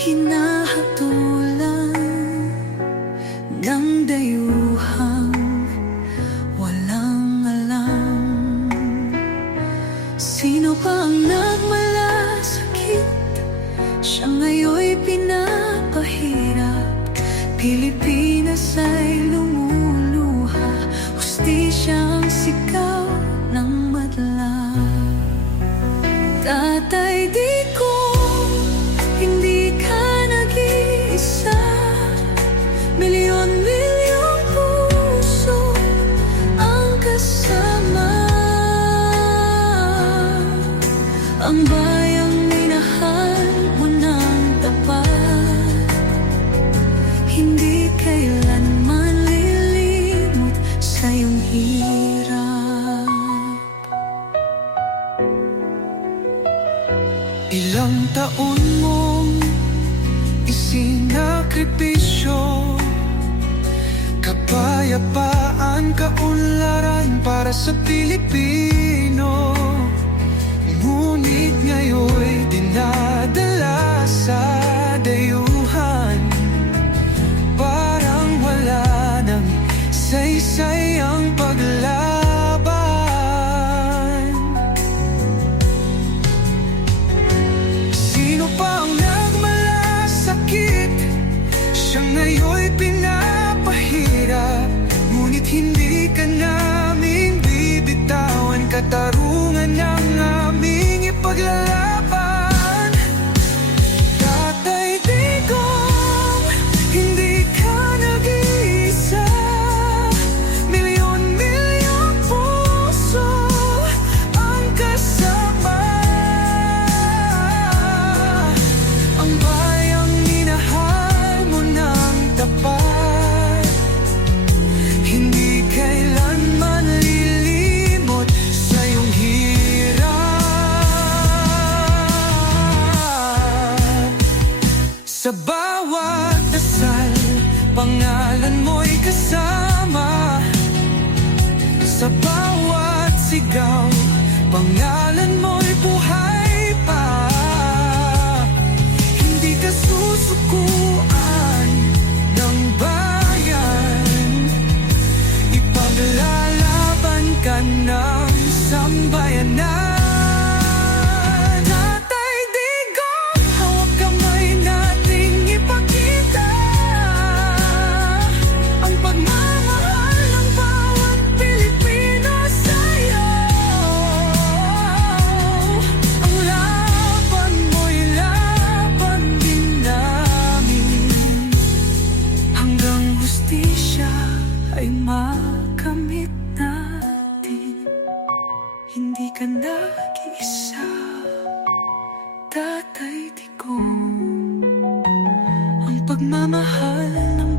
hinahatulan ng dayuhang walang alam. Sino pa ang nagmalasakit? Siya ngayon'y pinapahirap. Pilipinas ay lumuluha, hustisya ang sigaw ng madla. Tatay Digong, hindi ka nag-iisa. Milyon-milyong puso ang kasama. Ang bayang minahal mo ng tapat, hindi kailanman lilimot sa iyong hirap. Ilang taon mong isinakripisyo, kapayapaan, kaunlaran para sa Pilipino. Ngunit ngayon'y dinadala sa dayuhan, parang wala nang saysay ang paglaban. Sino pa ang nagmalasakit? Siya ngayon'y pinapahirap. Ngunit hindi ka naming bibitawan, katarungan ng aming ipaglalaban. Tatay Digong, hindi ka nag-iisa. Milyon-milyong puso ang kasama. Ang bayang minahal mo ng tapat, hindi kailanman lilimot sa iyong hirap. Sa bawat dasal, pangalan mo'y kasama. Sa bawat sigaw, pangalan mo'y buhay pa. Hindi ka susukuan ng bayan, ipaglalaban ka ng sambayanan. Tatay Digong, hawak kamay nating ipakita ang pagmamahal ng bawat Pilipino sa'yo. Ang laban mo'y laban din namin, hanggang hustisya ay makamit natin. Hindi ka nag-iisa, Tatay Digong. Ang pagmamahal ng